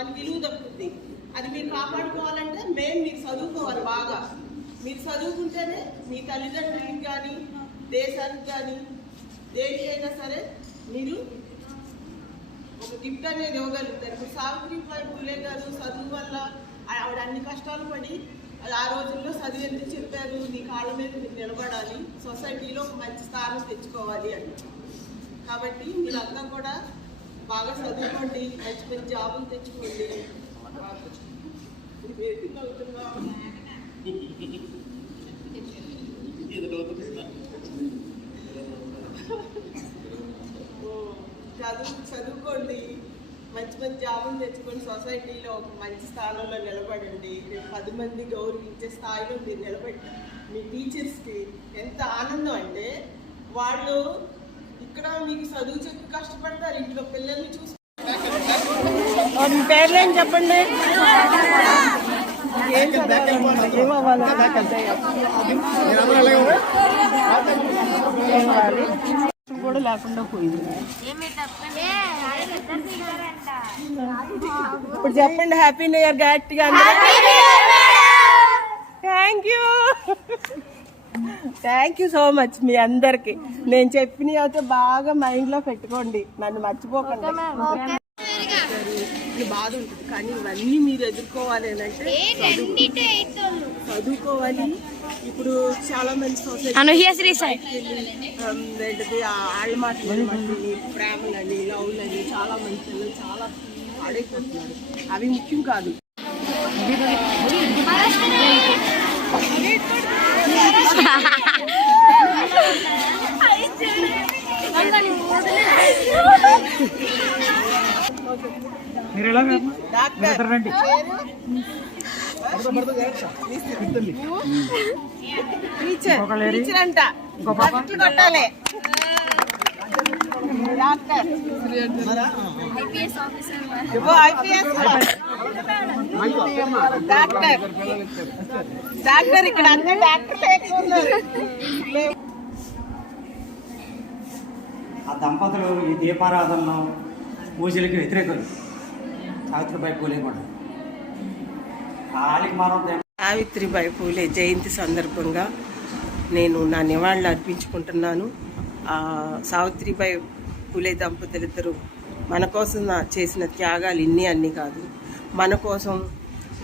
మన విలువ తప్పుద్ది అది మీరు కాపాడుకోవాలంటే మేము మీరు చదువుకోవాలి బాగా మీరు చదువుకుంటేనే మీ తల్లిదండ్రులకి కానీ దేశానికి కానీ దేనికి అయినా సరే మీరు ఒక గిఫ్ట్ అనేది ఇవ్వగలుగుతారు ఇప్పుడు సావిత్రి బాయ్ పూలే గారు చదువు వల్ల ఆవిడ అన్ని కష్టాలు పడి అది ఆ రోజుల్లో చదివి ఎందుకు చెప్పారు నీ కాళ్ళ మీద మీరు నిలబడాలి సొసైటీలో ఒక మంచి స్థానం తెచ్చుకోవాలి అని కాబట్టి మీరంతా కూడా బాగా చదువుకోండి మంచి మంచి జాబులు తెచ్చుకోండి చదువు చదువుకోండి మంచి మంచి జాబులు తెచ్చుకొని సొసైటీలో ఒక మంచి స్థానంలో నిలబడండి పది మంది గౌరవించే స్థాయిలో మీరు నిలబడి మీ టీచర్స్కి ఎంత ఆనందం అంటే వాళ్ళు ఇక్కడ మీకు చదువు చెప్పి కష్టపడతారు ఇంట్లో పిల్లల్ని చూసి మీ పేర్లేం చెప్పండి కూడా లేకుండా పోయింది ఇప్పుడు చెప్పండి హ్యాపీ న్యూ ఇయర్ గట్టిగా thank you thank you so much మీ అందరికి నేను చెప్పినవి అయితే బాగా మైండ్ లో పెట్టుకోండి నన్ను మర్చిపోకండి బాధ ఉంటుంది కానీ ఇవన్నీ మీరు ఎదుర్కోవాలి అంటే చదువుకోవాలి ఇప్పుడు చాలా మంది సొసైటీ వాళ్ళ um, మాటలు ప్రేమలని లవ్లని చాలా మంది పిల్లలు చాలా పాడైపోతున్నారు అవి ముఖ్యం కాదు మీరు ఎలా రండి కొట్టాలి ఐపీఎస్ డాక్టర్ డాక్టర్ ఇక్కడ అన్ని డాక్టర్లే ఆ దంపతులు ఈ దీపారాధనలు పూజలకి వ్యతిరేకలు సావిత్రిబాయి పూలే కూడా సావిత్రిబాయి పూలే జయంతి సందర్భంగా నేను నా నివాళులు అర్పించుకుంటున్నాను సావిత్రిబాయి పూలే దంపతులు ఇద్దరు మన కోసం చేసిన త్యాగాలు ఇన్ని అన్ని కాదు మన కోసం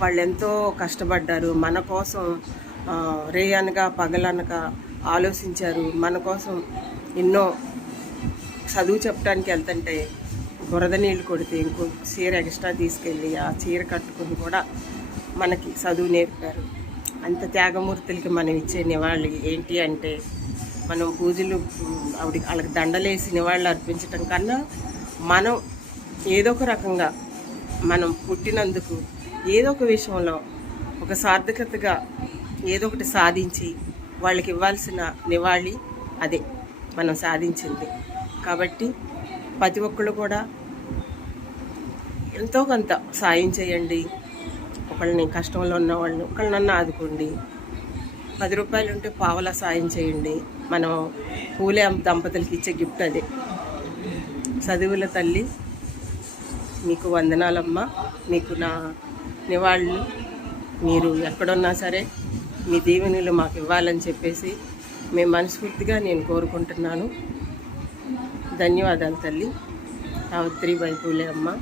వాళ్ళు ఎంతో కష్టపడ్డారు మన కోసం రేయనగా పగలనగా ఆలోచించారు మన కోసం ఎన్నో చదువు చెప్పడానికి వెళ్తుంటే బురద నీళ్ళు కొడితే ఇంకో చీర ఎక్స్ట్రా తీసుకెళ్ళి ఆ చీర కట్టుకుని కూడా మనకి చదువు నేర్పారు అంత త్యాగమూర్తులకి మనం ఇచ్చే నివాళి ఏంటి అంటే మనం పూజలు ఆవిడ వాళ్ళకి దండలేసి నివాళులు అర్పించటం కన్నా మనం ఏదో ఒక రకంగా మనం పుట్టినందుకు ఏదో ఒక విషయంలో ఒక సార్థకతగా ఏదో ఒకటి సాధించి వాళ్ళకి ఇవ్వాల్సిన నివాళి అదే మనం సాధించింది కాబట్టి ప్రతి ఒక్కళ్ళు కూడా ఎంతో కొంత సాయం చేయండి ఒకళ్ళని కష్టంలో ఉన్న వాళ్ళని ఒకళ్ళనన్నా ఆదుకోండి పది రూపాయలు ఉంటే పావలా సాయం చేయండి మనం పూలే దంపతులకి ఇచ్చే గిఫ్ట్ అదే చదువుల తల్లి మీకు వందనాలమ్మ మీకు నా నివాళులు మీరు ఎక్కడున్నా సరే మీ దీవెనలు మాకు ఇవ్వాలని చెప్పేసి మేము మనస్ఫూర్తిగా నేను కోరుకుంటున్నాను ధన్యవాదాలు తల్లి సావిత్రి వైపులే అమ్మ